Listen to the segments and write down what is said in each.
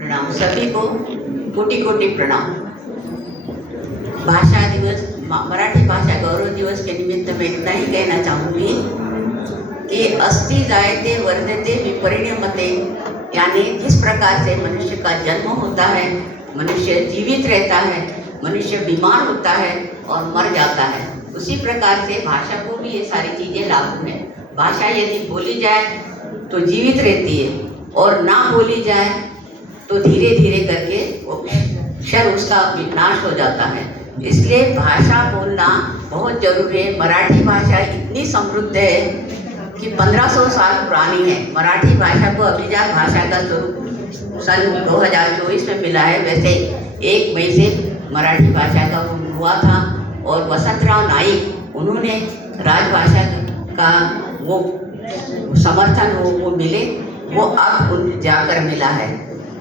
प्रणाम सभी को, कोटि कोटि प्रणाम। भाषा दिवस, मराठी भाषा गौरव दिवस के निमित्त मैं इतना ही कहना चाहूँगी कि अस्ति जायते वर्धते विपरिणमते, यानी जिस प्रकार से मनुष्य का जन्म होता है, मनुष्य जीवित रहता है, मनुष्य बीमार होता है और मर जाता है, उसी प्रकार से भाषा को भी ये सारी चीज़ें लागू हैं। भाषा यदि बोली जाए तो जीवित रहती है और ना बोली जाए तो धीरे धीरे करके वो क्षर उसका विनाश हो जाता है। इसलिए भाषा बोलना बहुत जरूरी है। मराठी भाषा इतनी समृद्ध है कि 1500 साल पुरानी है। मराठी भाषा को अभिजात भाषा का स्वरूप सन 2024 में मिला है। वैसे 1 मई से मराठी भाषा का हुआ था और वसंतराव नाईक उन्होंने राजभाषा का वो समर्थन वो मिले, वो अब उन जाकर मिला है।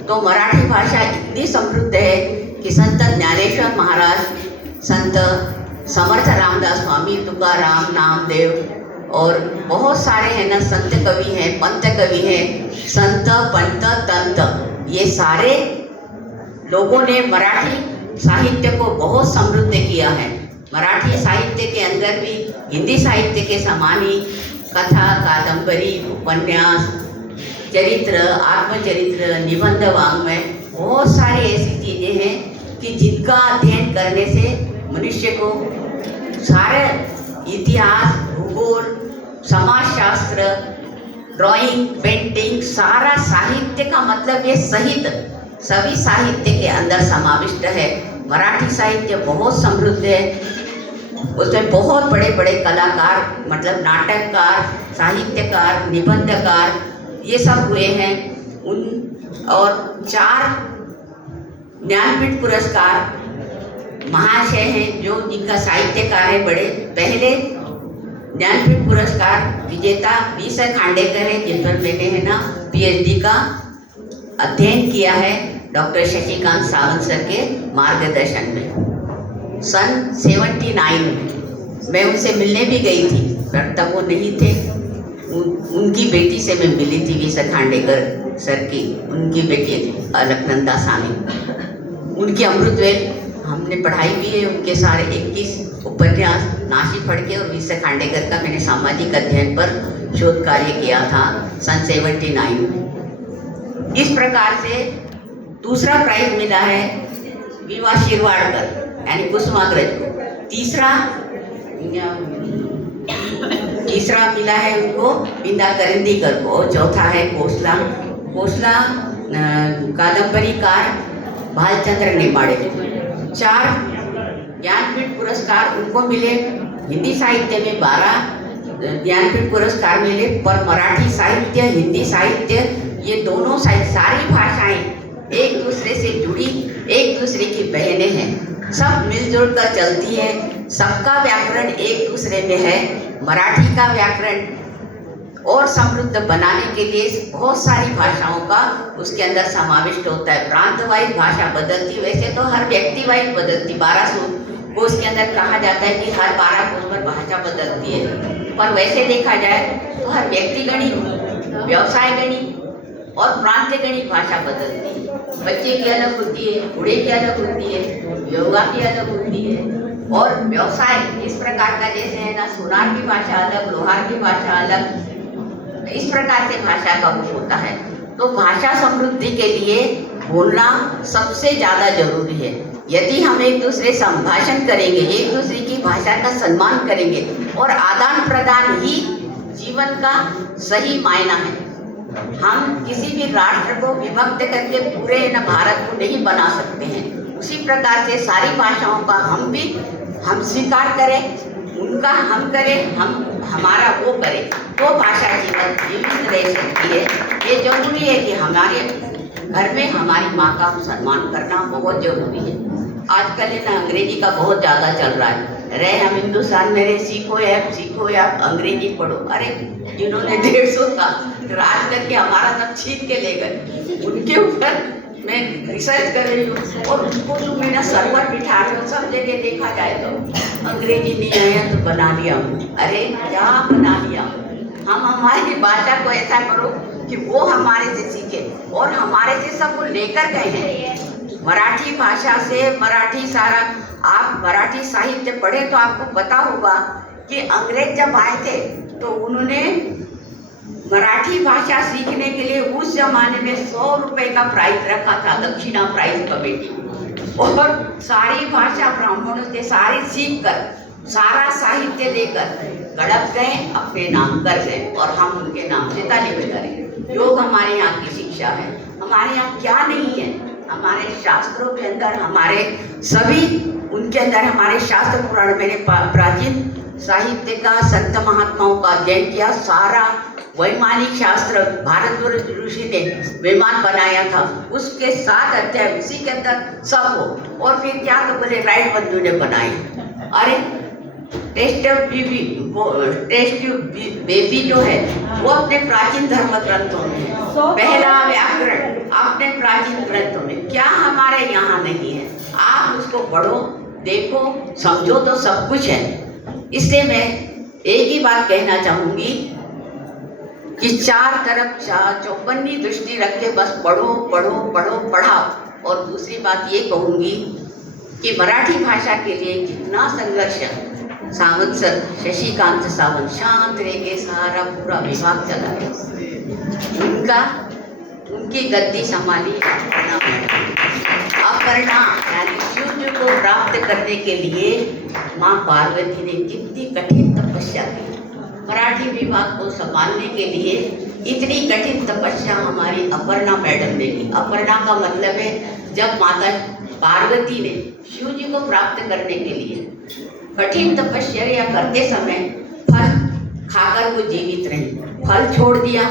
तो मराठी भाषा इतनी समृद्ध है कि संत ज्ञानेश्वर महाराज, संत समर्थ रामदास स्वामी, तुकाराम, नामदेव और बहुत सारे हैं ना, संत कवि हैं, पंत कवि हैं, संत पंत तंत, ये सारे लोगों ने मराठी साहित्य को बहुत समृद्ध किया है। मराठी साहित्य के अंदर भी हिंदी साहित्य के समान ही कथा, कादंबरी, उपन्यास, चरित्र, आत्मचरित्र, निबंध, वाङ्मय, बहुत सारी ऐसी चीज़ें हैं कि जिनका अध्ययन करने से मनुष्य को सारे इतिहास, भूगोल, समाजशास्त्र, ड्राइंग, पेंटिंग, सारा साहित्य का मतलब ये सहित सभी साहित्य के अंदर समाविष्ट है। मराठी साहित्य बहुत समृद्ध है। उसमें बहुत बड़े बड़े कलाकार, मतलब नाटककार, साहित्यकार, निबंधकार, ये सब हुए हैं। और 4 ज्ञानपीठ पुरस्कार महाशय हैं जो जिनका साहित्यकार है बड़े। पहले ज्ञानपीठ पुरस्कार विजेता वी.स. खांडेकर है, जिन पर मैंने है ना PhD का अध्ययन किया है डॉक्टर शशिकांत सावंत सर के मार्गदर्शन में। सन 79 में मैं उनसे मिलने भी गई थी, पर तब वो नहीं थे। उनकी बेटी से मैं मिली थी, वी.स. खांडेकर सर की उनकी बेटी अलकनंदा सानी। उनकी अमृतवेल हमने पढ़ाई भी है, उनके सारे 21 उपन्यास नासिक पढ़ के, और वी.स. खांडेकर का मैंने सामाजिक अध्ययन पर शोध कार्य किया था सन 79 में। इस प्रकार से दूसरा प्राइज मिला है वी.वा. शिरवाडकर यानी कुसुमाग्रज को। तीसरा मिला है उनको बिंदा करंदीकर को। और चौथा है कोसला कादंबरीकार भालचंद्र नेमाड़े। 4 ज्ञानपीठ पुरस्कार उनको मिले। हिंदी साहित्य में 12 ज्ञानपीठ पुरस्कार मिले। पर मराठी साहित्य, हिंदी साहित्य, ये दोनों सारी भाषाएं एक दूसरे से जुड़ी, एक दूसरे की बहनें हैं, सब मिलजुल कर चलती है। सबका व्याकरण एक दूसरे में है। मराठी का व्याकरण और समृद्ध बनाने के लिए बहुत सारी भाषाओं का उसके अंदर समाविष्ट होता है। प्रांत वाइज भाषा बदलती, वैसे तो हर व्यक्ति वाइज बदलती। 12 कोश के अंदर कहा जाता है कि हर 12 कोश पर भाषा बदलती है, पर वैसे देखा जाए तो हर व्यक्ति गणित, व्यवसाय गणित और प्रांत गणित भाषा बदलती है। बच्चे की अलग होती है, बूढ़े की अलग होती है, योगा की अलग होती है, और व्यवसाय इस प्रकार का जैसे है ना, सोनार की भाषा अलग, लोहार की भाषा अलग, इस प्रकार से भाषा का कुछ होता है। तो भाषा समृद्धि के लिए बोलना सबसे ज़्यादा जरूरी है। यदि हम एक दूसरे संभाषण करेंगे, एक दूसरे की भाषा का सम्मान करेंगे, और आदान प्रदान ही जीवन का सही मायना है। हम किसी भी राष्ट्र को विभक्त करके पूरे न भारत को नहीं बना सकते हैं। उसी प्रकार से सारी भाषाओं का हम स्वीकार करें, उनका हम करें, हम हमारा वो करें, तो भाषा जीवित रह सकती है। ये जरूरी है कि हमारे घर में हमारी माँ का सम्मान करना बहुत जरूरी है। आजकल है ना अंग्रेजी का बहुत ज़्यादा चल रहा है। रहे हम हिंदुस्तान में रहे, सीखो या अंग्रेजी पढ़ो। अरे जिन्होंने 150 साल राज करके हमारा सब छीन के ले गए, उनके ऊपर मैं रिसर्च कर रही हूँ और उनको जो मेरा सर्वर बिठा रही हूँ। सब जगह देखा जाए तो अंग्रेजी नहीं आया तो बना लिया हूँ। अरे क्या बना लिया? हम हमारी भाषा को ऐसा करो कि वो हमारे से सीखे और हमारे से सब वो लेकर गए हैं। मराठी भाषा से मराठी सारा, आप मराठी साहित्य पढ़े तो आपको पता होगा कि अंग्रेज जब आए थे तो उन्होंने मराठी भाषा सीखने के लिए उस जमाने में 100 रुपए का प्राइज रखा था, दक्षिणा प्राइज कमेटी, और सारी भाषा ब्राह्मणों से सारी सीख कर सारा साहित्य लेकर गड़प गए, अपने नाम कर गए और हम उनके नाम से ताली बजा रहे हैं। योग हमारे यहाँ की शिक्षा है। हमारे यहाँ क्या नहीं है, हमारे शास्त्रों के अंदर, हमारे सभी उनके अंदर, हमारे शास्त्र पुराण, मैंने प्राचीन साहित्य का, संत महात्माओं का अध्ययन किया, सारा वैमानिक शास्त्र भारद्वाज ऋषि ने विमान बनाया था, उसके 7 अध्याय उसी के अंदर सब हो। और फिर क्या तो बोले राइट बंधु ने बनाई। अरे टेस्ट बेबी जो है वो अपने प्राचीन धर्म ग्रंथों में है, पहला व्याकरण अपने प्राचीन ग्रंथों में, क्या हमारे यहाँ नहीं है? आप उसको पढ़ो, देखो, समझो तो सब कुछ है। इसलिए मैं एक ही बात कहना चाहूंगी कि चार तरफ चौकन्नी दृष्टि रख के बस पढ़ो पढ़ो पढ़ो पढ़ाओ। और दूसरी बात ये कहूँगी कि मराठी भाषा के लिए कितना संघर्ष सावंत सर, शशिकांत सावंत, शांत रह के सारा पूरा विभाग चला है, उनकी गद्दी संभाली अपर्णा, यानी शिव जी को प्राप्त करने के लिए माँ पार्वती ने कितनी कठिन तपस्या की। मराठी विभाग को संभालने के लिए इतनी कठिन तपस्या हमारी अपर्णा मैडम ने की। अपर्णा का मतलब है जब माता पार्वती ने शिव जी को प्राप्त करने के लिए कठिन तपस्या करते समय फल खाकर वो जीवित रही, फल छोड़ दिया,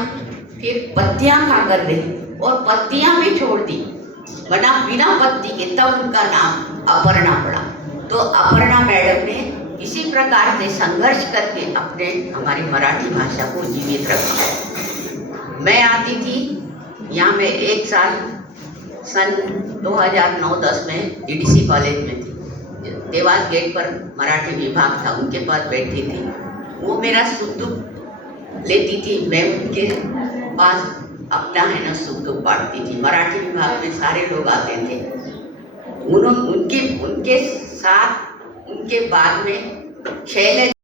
फिर पत्तियां खाकर रही और पत्तियां भी छोड़ दी, बिना पत्ती के, तब उनका नाम अपर्णा पड़ा। तो अपर्णा मैडम ने इसी प्रकार से संघर्ष करके हमारी मराठी भाषा को जीवित रखा। मैं आती थी यहाँ, मैं एक साल सन 2009-10 में डीडीसी कॉलेज में थी, देवास गेट पर मराठी विभाग था, उनके पास बैठी थी। वो मेरा सुख दुख लेती थी, मैं उनके पास अपना है ना सुख दुख बांटती थी। मराठी विभाग में सारे लोग आते थे, उनके साथ उनके बाद में शैलज